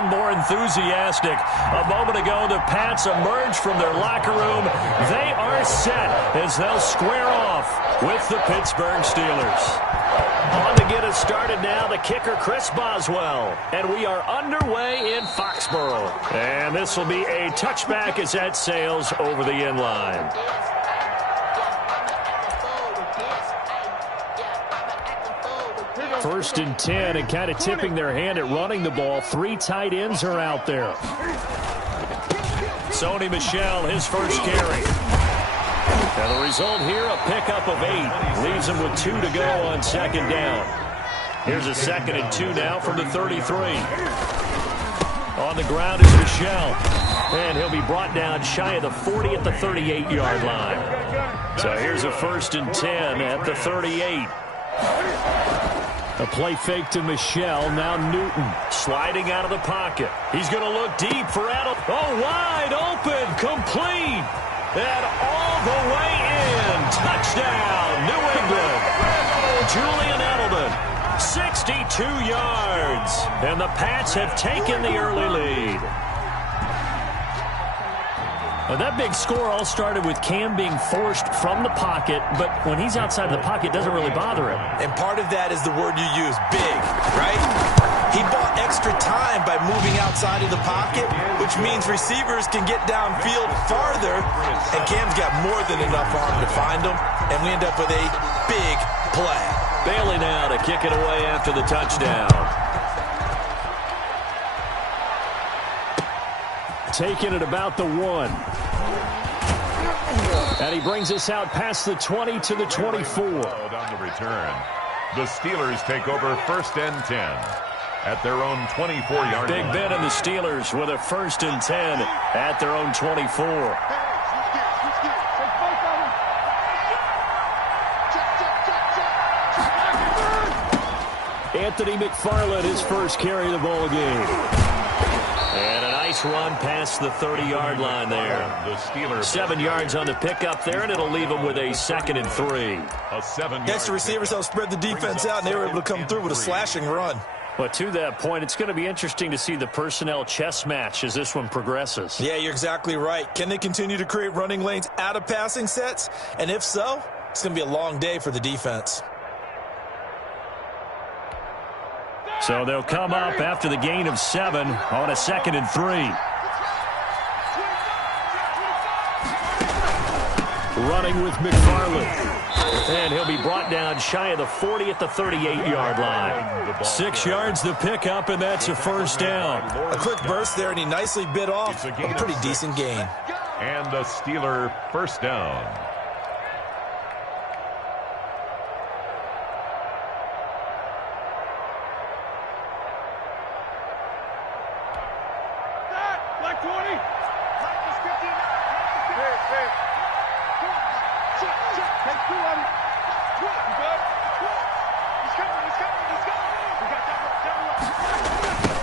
and more enthusiastic. A moment ago, the Pats emerged from their locker room. They are set as they'll square off with the Pittsburgh Steelers. On to get us started now, the kicker, Chris Boswell. And we are underway in Foxborough. And this will be a touchback as that sails over the end line. First and 10, and kind of tipping their hand at running the ball. 3 tight ends are out there. Sony Michel, his first carry. And the result here, a pickup of 8. Leaves him with 2 to go on second down. Here's a 2nd and 2 now from the 33. On the ground is Michel. And he'll be brought down shy of the 40 at the 38-yard line. So here's a 1st and 10 at the 38. A play fake to Michel. Now Newton sliding out of the pocket. He's going to look deep for Adel. Oh, wide open. Complete. And all the way in. Touchdown, New England. Julian Edelman, 62 yards. And the Pats have taken the early lead. Now that big score all started with Cam being forced from the pocket, but when he's outside of the pocket, it doesn't really bother him. And part of that is the word you use, big, right? He bought extra time by moving outside of the pocket, which means receivers can get downfield farther, and Cam's got more than enough arm to find him, and we end up with a big play. Bailey now to kick it away after the touchdown. Taking it about the 1. And he brings us out past the 20 to the 24. On the return, the Steelers take over 1st and 10 at their own 24-yard line. Big Ben and the Steelers with a 1st and 10 at their own 24. Anthony McFarland, his first carry of the ball game. And a nice run past the 30-yard line there. The Steelers 7 yards on the pickup there, and it'll leave them with a 2nd and 3. a 7-yard Extra receivers help spread the defense out, and they were able to come through with a slashing run. But to that point, it's going to be interesting to see the personnel chess match as this one progresses. Yeah, you're exactly right. Can they continue to create running lanes out of passing sets? And if so, it's going to be a long day for the defense. So they'll come up after the gain of 7 on a 2nd and 3. Running with McFarland. And he'll be brought down shy of the 40 at the 38-yard line. 6 yards the pickup, and that's a 1st down. A quick burst there, and he nicely bit off a pretty decent gain. And a Steeler 1st down.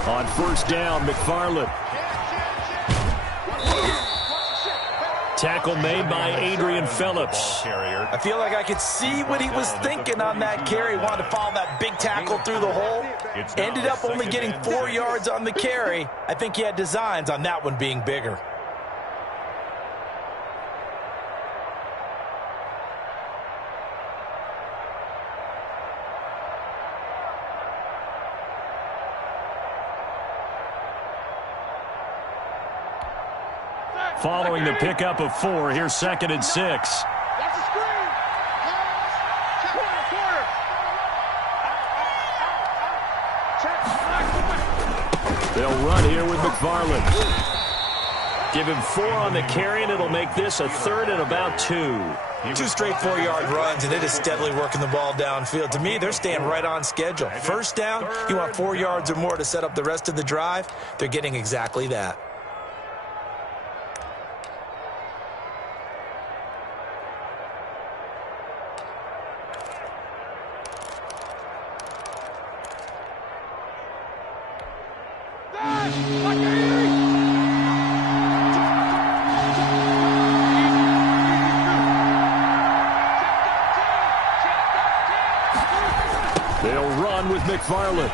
On 1st down, McFarland. Tackle made by Adrian Phillips. I feel like I could see what he was thinking on that carry. Wanted to follow that big tackle through the hole. Ended up only getting 4 yards on the carry. I think he had designs on that one being bigger. Following the pickup of 4, here's 2nd and 6. They'll run here with McFarland. Give him 4 on the carry, and it'll make this a 3rd and about 2. 2 straight 4-yard runs, and it is steadily working the ball downfield. To me, they're staying right on schedule. 1st down, you want 4 yards or more to set up the rest of the drive. They're getting exactly that. They'll run with McFarland.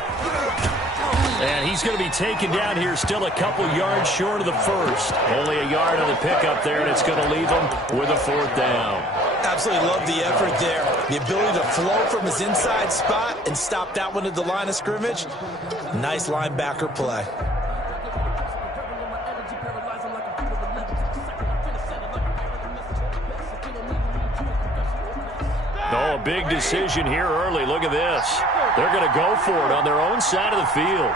And he's going to be taken down here, still a couple yards short of the first. Only a yard on the pickup there, and it's going to leave him with a fourth down. Absolutely love the effort there. The ability to flow from his inside spot and stop that one at the line of scrimmage. Nice linebacker play. Oh, a big decision here early. Look at this. They're going to go for it on their own side of the field.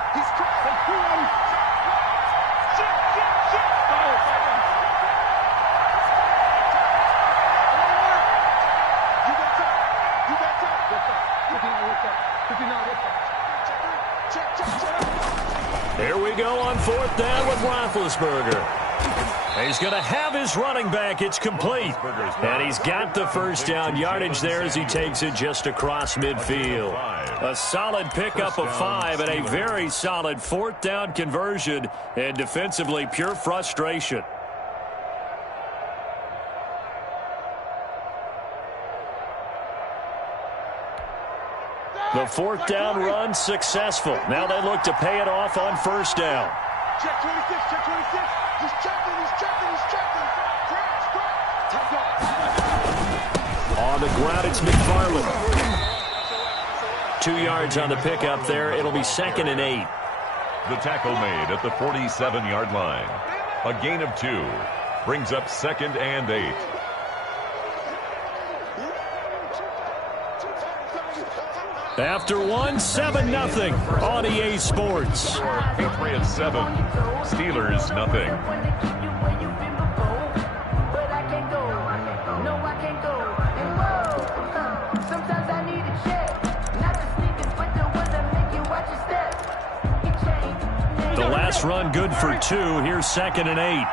Here we go on fourth down with Roethlisberger. He's going to have his running back. It's complete. And he's got the first down yardage there as he takes it just across midfield. A solid pickup of 5 and a very solid fourth down conversion. And defensively, pure frustration. The fourth down run successful. Now they look to pay it off on first down. Check 26, check 26. He's checking, he's checking, he's checking. On the ground, it's McFarland. 2 yards on the pickup there. It'll be 2nd and 8. The tackle made at the 47-yard line. A gain of 2 brings up 2nd and 8. After one, 7-0 on EA Sports. Patriots 7, Steelers nothing. The last run good for 2. Here's 2nd and 8.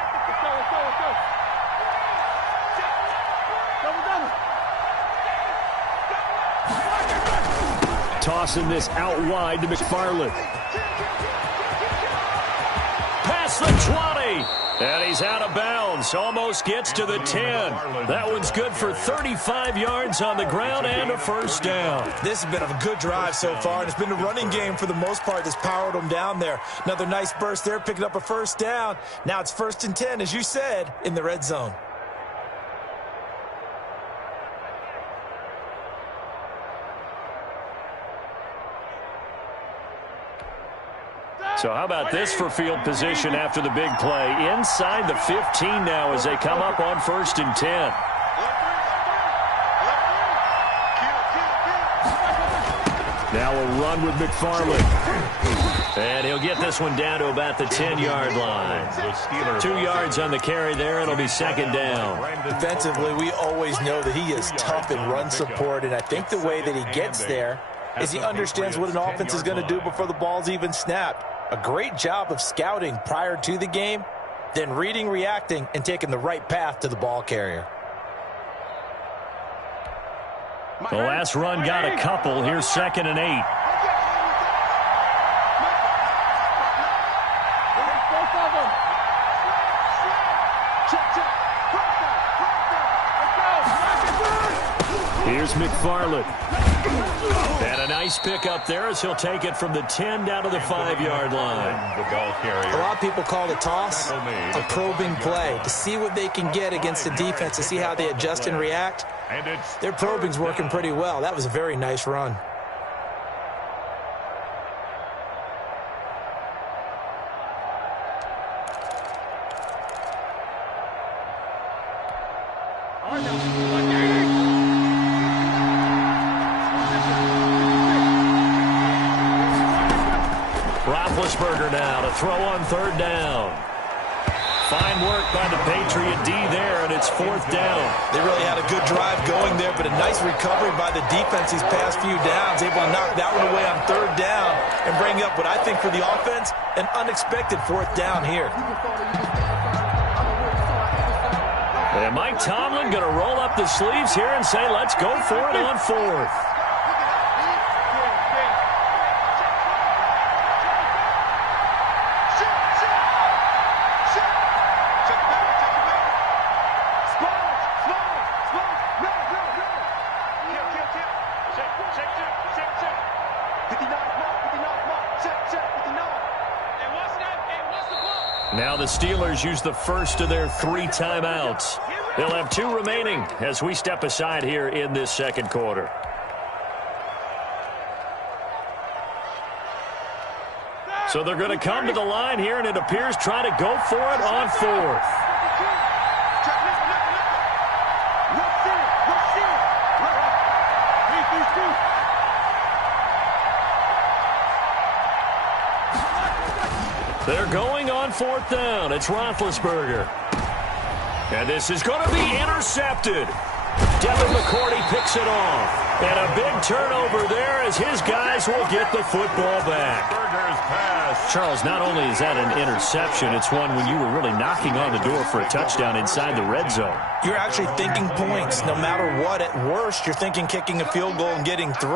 Tossing this out wide to McFarland. Past the 20. And he's out of bounds. Almost gets to the 10. That one's good for 35 yards on the ground and a first down. This has been a good drive so far, and it's been a running game for the most part that's powered them down there. Another nice burst there, picking up a first down. Now it's 1st and 10, as you said, in the red zone. So how about this for field position after the big play? Inside the 15 now as they come up on 1st and 10. Now a run with McFarland. And he'll get this one down to about the 10-yard line. 2 yards on the carry there. It'll be 2nd down. Defensively, we always know that he is tough in run support, and I think the way that he gets there is he understands what an offense is going to do before the ball's even snapped. A great job of scouting prior to the game, then reading, reacting, and taking the right path to the ball carrier. The last run got a couple. Here's 2nd and 8. Here's McFarland. And a nice pickup there as he'll take it from the 10 down to the 5-yard line. The ball carrier. A lot of people call the toss a probing play to see what they can get against the defense, to see how they adjust and react. Their probing's working pretty well. That was a very nice run. Roethlisberger now to throw on 3rd down. Fine work by the Patriot D there, and it's 4th down. They really had a good drive going there, but a nice recovery by the defense these past few downs, able to knock that one away on 3rd down and bring up what I think for the offense, an unexpected 4th down here. And Mike Tomlin going to roll up the sleeves here and say, let's go for it on 4th. Now the Steelers use the first of their 3 timeouts. They'll have 2 remaining as we step aside here in this second quarter. So they're going to come to the line here, and it appears try to go for it on 4th. They're going on 4th down. It's Roethlisberger. And this is going to be intercepted. Devin McCourty picks it off. And a big turnover there as his guys will get the football back. Charles, not only is that an interception, it's one when you were really knocking on the door for a touchdown inside the red zone. You're actually thinking points. No matter what, at worst, you're thinking kicking a field goal and getting 3.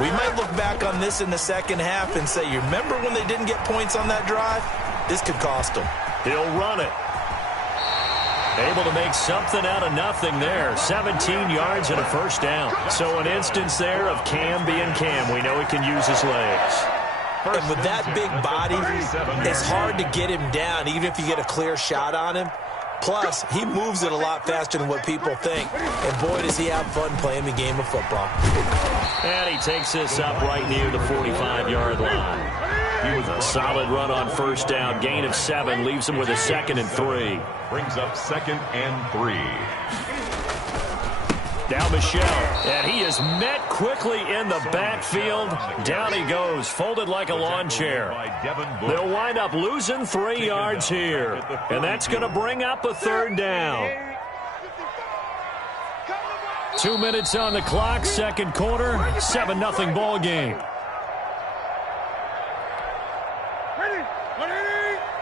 We might look back on this in the second half and say, you remember when they didn't get points on that drive? This could cost them. He'll run it. Able to make something out of nothing there. 17 yards and a first down. So an instance there of Cam being Cam. We know he can use his legs. And with that big body, it's hard to get him down, even if you get a clear shot on him. Plus, he moves it a lot faster than what people think. And boy, does he have fun playing the game of football. And he takes this up right near the 45-yard line. A solid run on first down. Gain of 7 leaves him with a 2nd and 3. Brings up 2nd and 3. Now Michelle, and he is met quickly in the backfield. Down he goes, folded like a lawn chair. They'll wind up losing 3 yards here, and that's going to bring up a 3rd down. 2 minutes on the clock, second quarter, 7-0 ball game.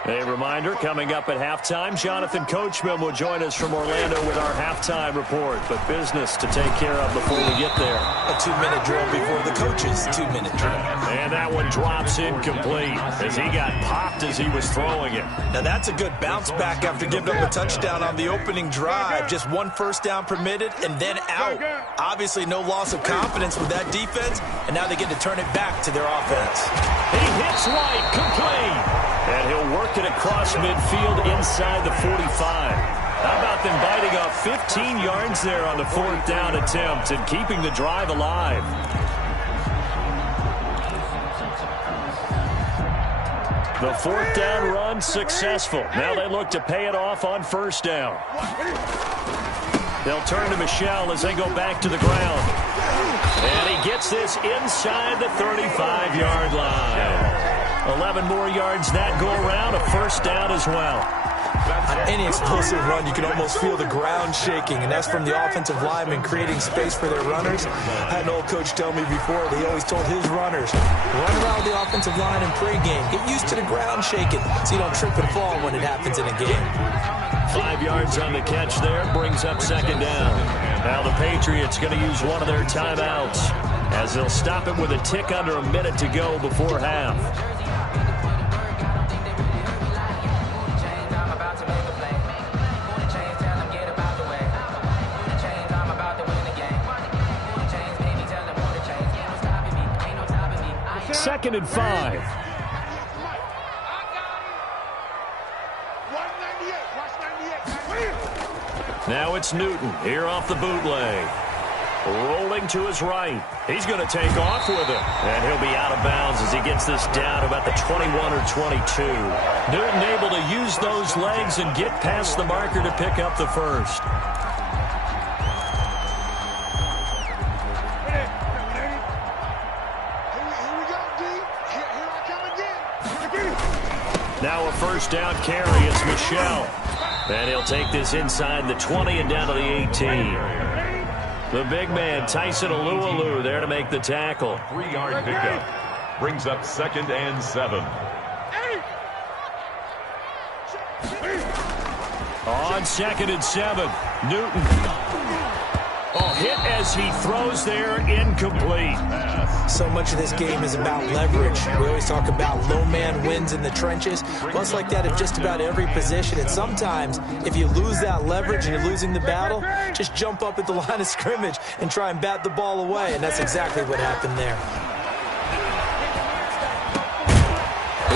A reminder, coming up at halftime, Jonathan Coachman will join us from Orlando with our halftime report. But business to take care of before we get there. A 2-minute drill before the coaches' 2-minute drill. And that one drops incomplete as he got popped as he was throwing it. Now that's a good bounce back after giving up a touchdown on the opening drive. Just 1 first down permitted and then out. Obviously no loss of confidence with that defense, and now they get to turn it back to their offense. He hits White, complete. And he'll work it across midfield inside the 45. How about them biting off 15 yards there on the 4th down attempt and keeping the drive alive? The 4th down run successful. Now they look to pay it off on first down. They'll turn to Michelle as they go back to the ground. And he gets this inside the 35-yard line. 11 more yards that go around, a first down as well. On any explosive run, you can almost feel the ground shaking, and that's from the offensive linemen creating space for their runners. I had an old coach tell me before, he always told his runners, run around the offensive line in pregame. Get used to the ground shaking so you don't trip and fall when it happens in a game. 5 yards on the catch there, brings up 2nd down. Now the Patriots going to use one of their timeouts as they'll stop it with a tick under a minute to go before half. Second and 5. Now it's Newton here off the bootleg. Rolling to his right. He's going to take off with it. And he'll be out of bounds as he gets this down about the 21 or 22. Newton able to use those legs and get past the marker to pick up the first. Now a first down carry. It's Michelle. And he'll take this inside the 20 and down to the 18. The big man, Tyson Alualu, there to make the tackle. 3-yard pickup. Brings up 2nd and 7. On 2nd and 7, Newton. Oh, hit as he throws there, incomplete. So much of this game is about leverage. We always talk about low man wins in the trenches. Well, it's like that at just about every position. And sometimes, if you lose that leverage and you're losing the battle, just jump up at the line of scrimmage and try and bat the ball away. And that's exactly what happened there.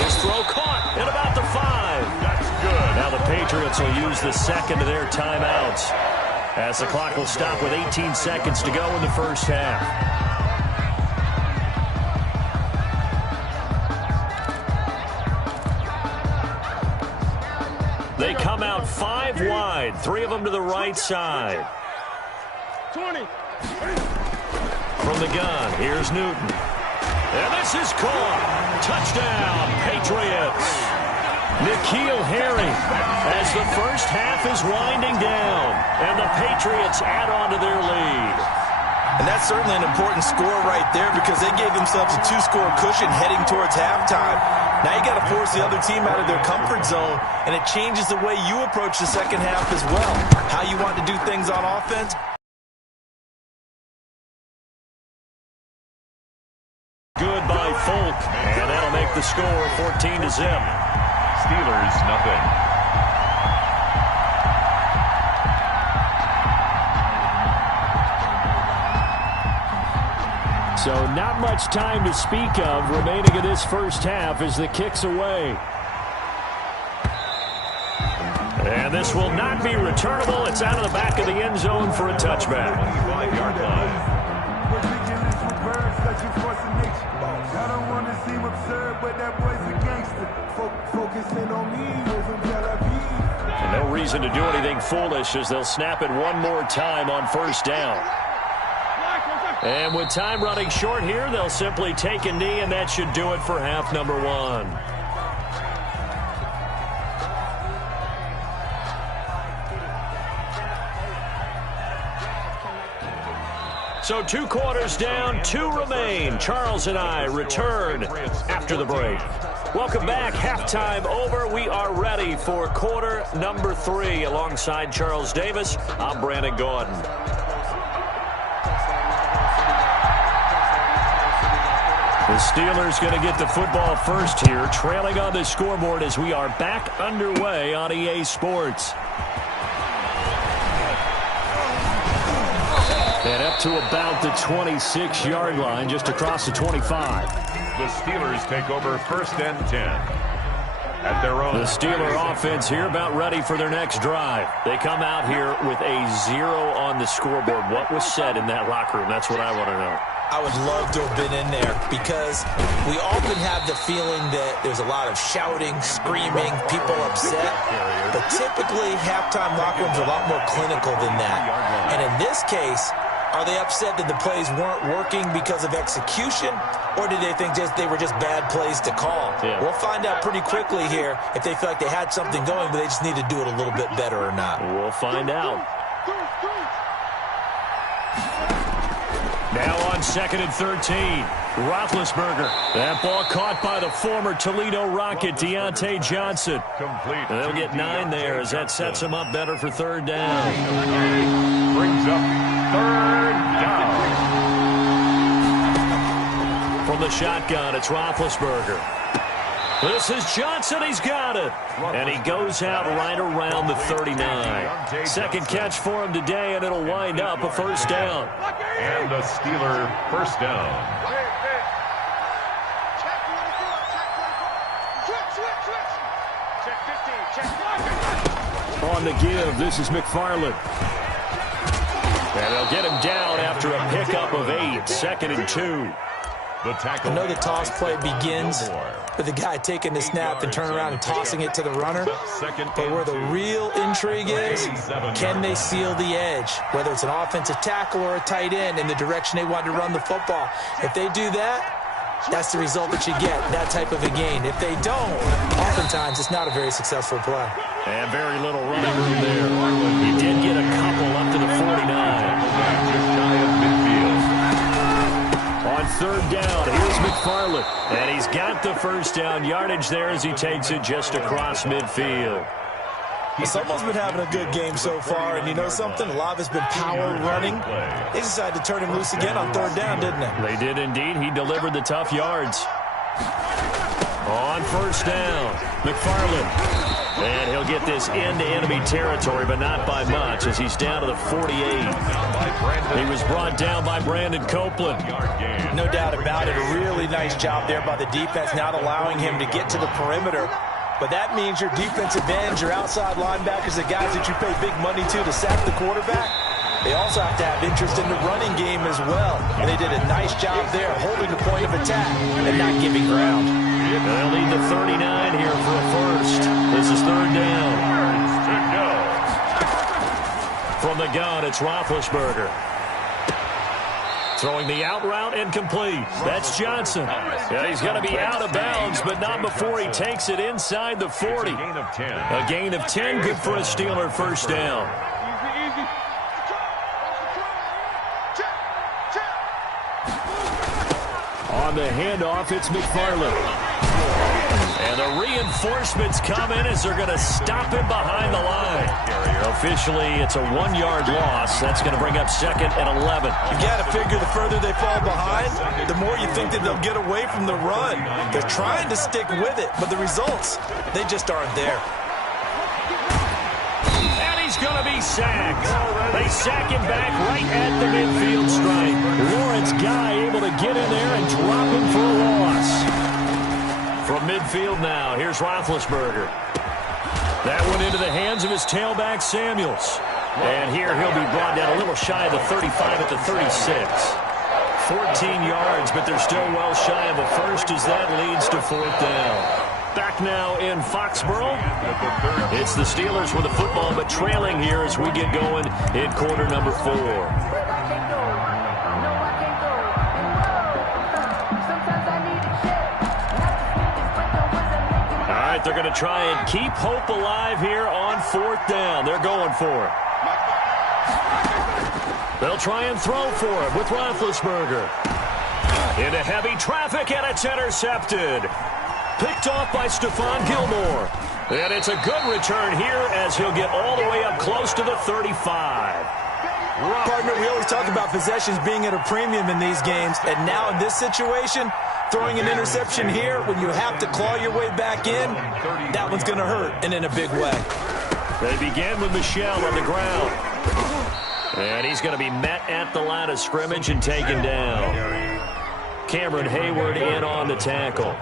His throw caught at about the 5. defense will use the second of their timeouts, as the clock will stop with 18 seconds to go in the first half. They come out 5 wide, 3 of them to the right side. 20. From the gun, here's Newton. And this is caught. Touchdown, Patriots. N'Keal Harry as the first half is winding down, and the Patriots add on to their lead. And that's certainly an important score right there because they gave themselves a 2-score cushion heading towards halftime. Now you got to force the other team out of their comfort zone, and it changes the way you approach the second half as well. How you want to do things on offense. Good by Folk, and that'll make the score 14-0. Steelers, nothing. So not much time to speak of remaining in this first half as the kick's away. And this will not be returnable. It's out of the back of the end zone for a touchback. 25-yard line. I don't want to seem absurd, but that boy's a gangster. Focusing on me, and no reason to do anything foolish as they'll snap it one more time on first down. And with time running short here, they'll simply take a knee, and that should do it for half number 1. So 2 quarters down, 2 remain. Charles and I return after the break. Welcome back. Halftime over. We are ready for quarter number 3. Alongside Charles Davis, I'm Brandon Gordon. The Steelers going to get the football first here, trailing on the scoreboard as we are back underway on EA Sports. And up to about the 26-yard line, just across the 25. The Steelers take over first and 10 at their own. The Steeler offense here about ready for their next drive. They come out here with a 0 on the scoreboard. What was said in that locker room? That's what I want to know. I would love to have been in there because we often have the feeling that there's a lot of shouting, screaming, people upset. But typically, halftime locker rooms are a lot more clinical than that. And in this case, are they upset that the plays weren't working because of execution, or did they think they were just bad plays to call? Yeah. We'll find out pretty quickly here if they feel like they had something going, but they just need to do it a little bit better or not. We'll find out. Now on 2nd and 13, Roethlisberger. That ball caught by the former Toledo Rocket, Deontay Johnson. Complete. And they'll get 9 there as that sets them up better for 3rd down. Brings up 3rd down. From the shotgun, it's Roethlisberger. This is Johnson. He's got it. And he goes out right around the 39. Second catch for him today, and it'll wind up a first down. And the Steeler first down. On the give, this is McFarland. And they'll get him down after a pickup of 8. 2nd and 2. I know the toss play begins with the guy taking the snap and turning around and tossing it to the runner. But where the real intrigue is, can they seal the edge? Whether it's an offensive tackle or a tight end in the direction they want to run the football. If they do that, that's the result that you get, that type of a gain. If they don't, oftentimes it's not a very successful play. And very little running room there. He did get a couple up to the 49. On 3rd down, here's McFarland. And he's got the first down yardage there as he takes it just across midfield. Someone's been having a good game so far, and you know something? A lot of it's been power running. They decided to turn him loose again on 3rd down, didn't they? They did indeed. He delivered the tough yards. On 1st down, McFarland. And he'll get this into enemy territory, but not by much, as he's down to the 48. He was brought down by Brandon Copeland. No doubt about it. A really nice job there by the defense, not allowing him to get to the perimeter. but that means your defensive ends, your outside linebackers, the guys that you pay big money to sack the quarterback, they also have to have interest in the running game as well. And they did a nice job there holding the point of attack and not giving ground. They'll need the 39 here for a first. This is third down. From the gun, it's Roethlisberger. Throwing the out route incomplete. That's Johnson. Yeah, he's going to be out of bounds, but not before he takes it inside the 40. A gain of 10, good for a Steeler first down. On the handoff, it's McFarland. And the reinforcements come in as they're going to stop him behind the line. Officially, it's a 1-yard loss. That's going to bring up 2nd and 11. You got to figure the further they fall behind, the more you think that they'll get away from the run. They're trying to stick with it, but the results, they just aren't there. And he's going to be sacked. They sack him back right at the midfield stripe. Lawrence Guy able to get in there and drop him for a loss. From midfield now, here's Roethlisberger. That went into the hands of his tailback, Samuels. And here he'll be brought down a little shy of the 35 at the 36. 14 yards, but they're still well shy of a first as that leads to 4th down. Back now in Foxborough. It's the Steelers with the football, but trailing here as we get going in quarter number 4. They're going to try and keep hope alive here on 4th down. They're going for it. They'll try and throw for it with Roethlisberger. Into heavy traffic, and it's intercepted. Picked off by Stephon Gilmore. And it's a good return here as he'll get all the way up close to the 35. Partner, we always talk about possessions being at a premium in these games, and now in this situation, throwing an interception here when you have to claw your way back in, that one's going to hurt, and in a big way. They begin with Michel on the ground. And he's going to be met at the line of scrimmage and taken down. Cameron Hayward in on the tackle.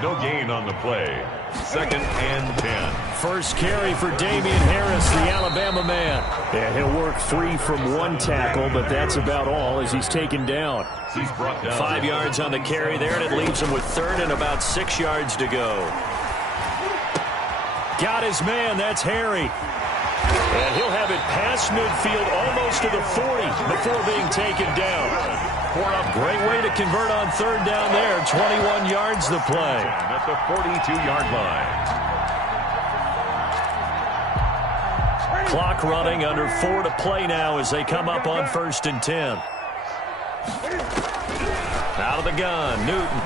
No gain on the play. 2nd and 10. First carry for Damian Harris, the Alabama man. And he'll work 3 from 1 tackle, but that's about all as he's taken down. 5 yards on the carry there, and it leaves him with 3rd and about 6 yards to go. Got his man, that's Harry. And he'll have it past midfield almost to the 40 before being taken down. Great way to convert on 3rd down there. 21 yards the play. At the 42-yard line. Clock running, under 4 to play now as they come up on 1st and 10. Out of the gun, Newton.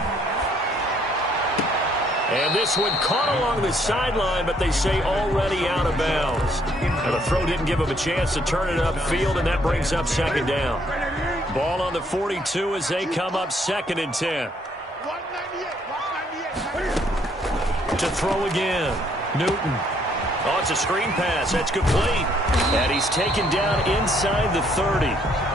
And this one caught along the sideline, but they say already out of bounds. And the throw didn't give him a chance to turn it upfield, and that brings up 2nd down. Ball on the 42 as they come up 2nd and 10. To throw again, Newton. Oh, it's a screen pass. That's complete. And he's taken down inside the 30.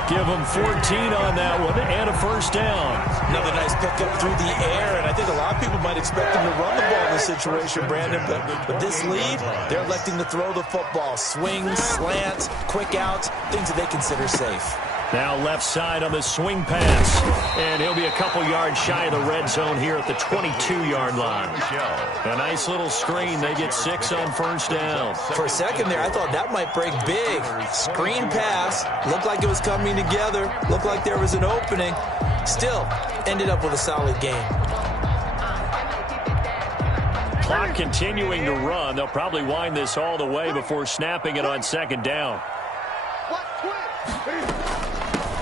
Give him 14 on that one and a first down. Another nice pickup through the air, and I think a lot of people might expect him to run the ball in this situation, Brandon, but with this lead, they're electing to throw the football. Swings, slants, quick outs, things that they consider safe. Now left side on the swing pass. And he'll be a couple yards shy of the red zone here at the 22-yard line. A nice little screen. They get 6 on 1st down. For a second there, I thought that might break big. Screen pass. Looked like it was coming together. Looked like there was an opening. Still, ended up with a solid game. Clock continuing to run. They'll probably wind this all the way before snapping it on 2nd down.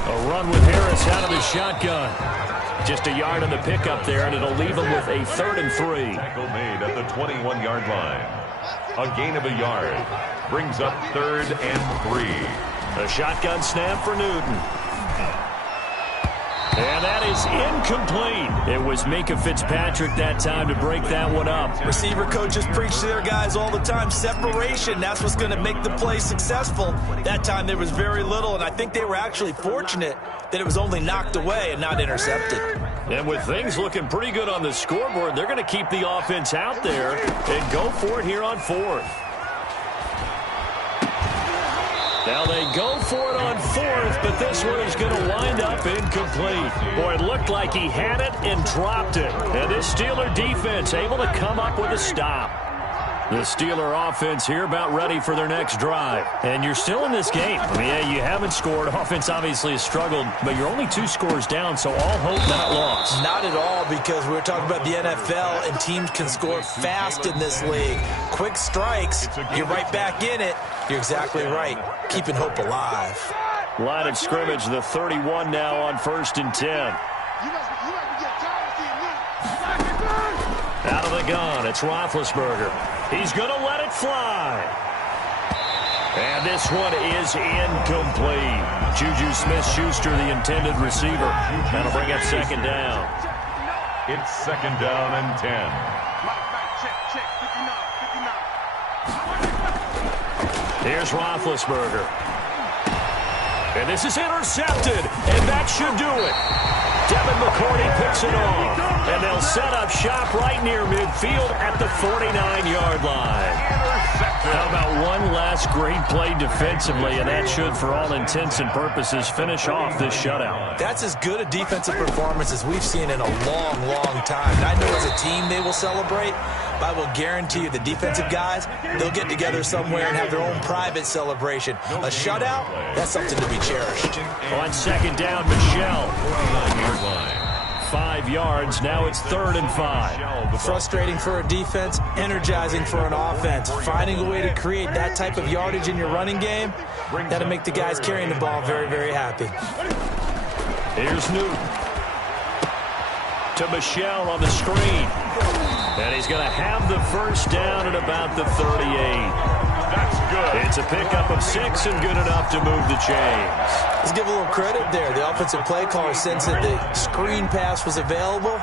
A run with Harris out of the shotgun. Just a yard on the pickup there, and it'll leave him with a 3rd and 3. Tackle made at the 21-yard line. A gain of a yard. Brings up 3rd and 3. A shotgun snap for Newton. And that is incomplete. It was Minka Fitzpatrick that time to break that one up. Receiver coaches preach to their guys all the time. Separation, that's what's going to make the play successful. That time there was very little, and I think they were actually fortunate that it was only knocked away and not intercepted. And with things looking pretty good on the scoreboard, they're going to keep the offense out there and go for it here on fourth. Now they go for it on fourth, but this one is going to wind up incomplete. Boy, it looked like he had it and dropped it. And this Steeler defense able to come up with a stop. The Steeler offense here about ready for their next drive. And you're still in this game. I mean, yeah, you haven't scored. Offense obviously has struggled, but you're only 2 scores down, so all hope not lost. Not at all, because we're talking about the NFL, and teams can score fast in this league. Quick strikes, you're right back in it. You're exactly right. Keeping hope alive. Line of scrimmage, the 31 now on 1st and 10. Out of the gun, it's Roethlisberger. He's going to let it fly. And this one is incomplete. Juju Smith-Schuster, the intended receiver. That'll bring up 2nd down. It's 2nd down and 10. Here's Roethlisberger. And this is intercepted, and that should do it. Devin McCourty picks it off, and they'll set up shop right near midfield at the 49-yard line. How about one last great play defensively, and that should, for all intents and purposes, finish off this shutout. That's as good a defensive performance as we've seen in a long, long time. And I know as a team they will celebrate, but I will guarantee you the defensive guys, they'll get together somewhere and have their own private celebration. A shutout, that's something to be cherished. On 2nd down, Michelle. 5 yards. Now it's 3rd and 5. Frustrating for a defense, energizing for an offense. Finding a way to create that type of yardage in your running game, that'll make the guys carrying the ball very, very happy. Here's Newton. To Michelle on the screen. And he's going to have the 1st down at about the 38. That's good. It's a pickup of 6 and good enough to move the chains. Let's give a little credit there. The offensive play caller sensed that the screen pass was available.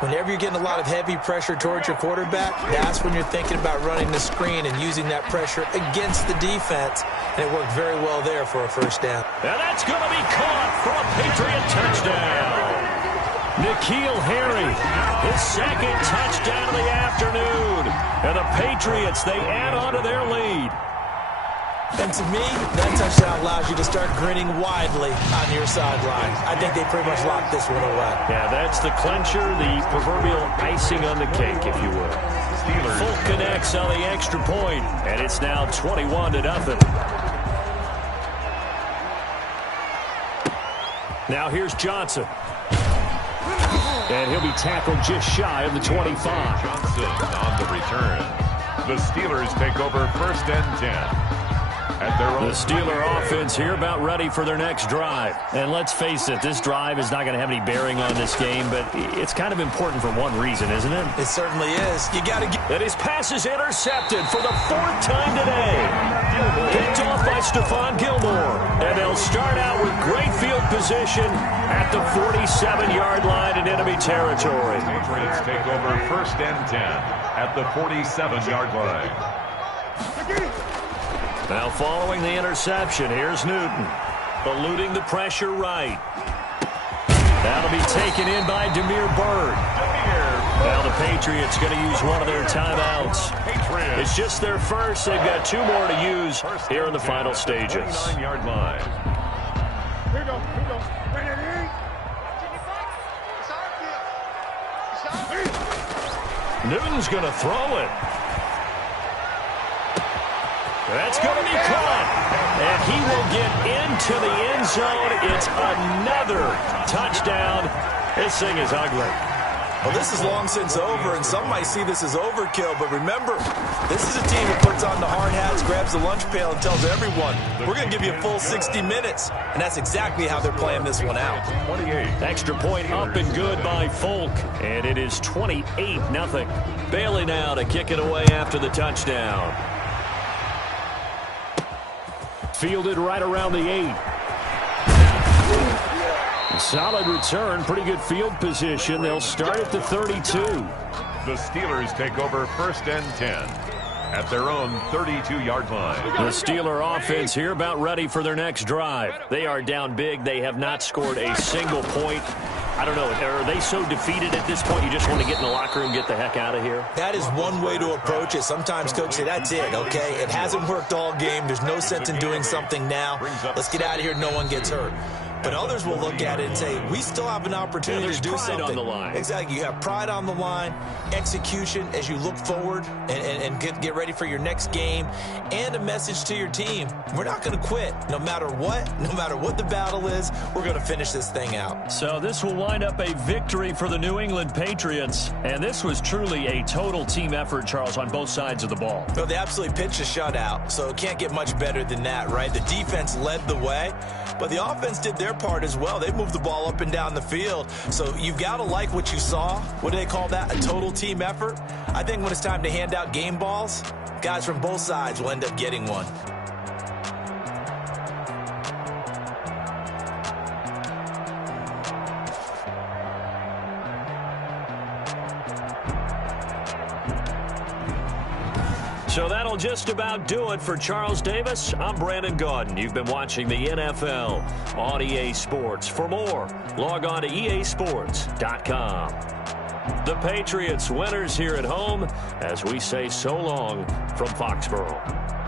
Whenever you're getting a lot of heavy pressure towards your quarterback, that's when you're thinking about running the screen and using that pressure against the defense. And it worked very well there for a 1st down. And that's going to be caught for a Patriot touchdown. N'Keal Harry, his 2nd touchdown of the afternoon. And the Patriots, they add on to their lead. And to me, that touchdown allows you to start grinning widely on your sideline. I think they pretty much locked this one away. Yeah, that's the clincher, the proverbial icing on the cake, if you will. Folk connects on the extra point, and it's now 21-0. Now here's Johnson. And he'll be tackled just shy of the 25. Johnson on the return. The Steelers take over 1st and 10. At their own the Steeler offense here about ready for their next drive. And let's face it, this drive is not going to have any bearing on this game, but it's kind of important for one reason, isn't it? It certainly is. You got to get... And his pass is intercepted for the 4th time today. Picked off by Stephon Gilmore. And they'll start out with great field position at the 47-yard line in enemy territory. Patriots take over 1st and 10 at the 47-yard line. Now following the interception, here's Newton. Eluding the pressure right. That'll be taken in by Demir Bird. Now the Patriots going to use one of their timeouts. It's just their 1st. They've got 2 more to use here in the final stages. 9-yard line. Here we go. Newton's going to throw it. That's going to be caught. And he will get into the end zone. It's another touchdown. This thing is ugly. Well, this is long since over, and some might see this as overkill. But remember, this is a team that puts on the hard hats, grabs the lunch pail, and tells everyone, we're going to give you a full 60 minutes. And that's exactly how they're playing this one out. 28. Extra point up and good by Folk. And it is 28-0. Bailey now to kick it away after the touchdown. Fielded right around the 8. Solid return, pretty good field position. They'll start at the 32. The Steelers take over 1st and 10 at their own 32-yard line. The Steeler offense here about ready for their next drive. They are down big. They have not scored a single point I don't know. Are they so defeated at this point you just want to get in the locker room, get the heck out of here? That is one way to approach it. Sometimes coaches say, that's it, okay? It hasn't worked all game. There's no sense in doing something now. Let's get out of here. No one gets hurt. But others will look at it and say, we still have an opportunity to do something. On the line. Exactly. You have pride on the line, execution as you look forward and get ready for your next game, and a message to your team. We're not going to quit no matter what the battle is. We're going to finish this thing out. So this will wind up a victory for the New England Patriots. And this was truly a total team effort, Charles, on both sides of the ball. Well, they absolutely pitched a shutout, so it can't get much better than that, right? The defense led the way, but the offense did their part as well. They moved the ball up and down the field. So you've got to like what you saw. What do they call that? A total team effort? I think when it's time to hand out game balls, guys from both sides will end up getting one. So that'll just about do it for Charles Davis. I'm Brandon Gaudin. You've been watching the NFL on EA Sports. For more, log on to easports.com. The Patriots winners here at home as we say so long from Foxborough.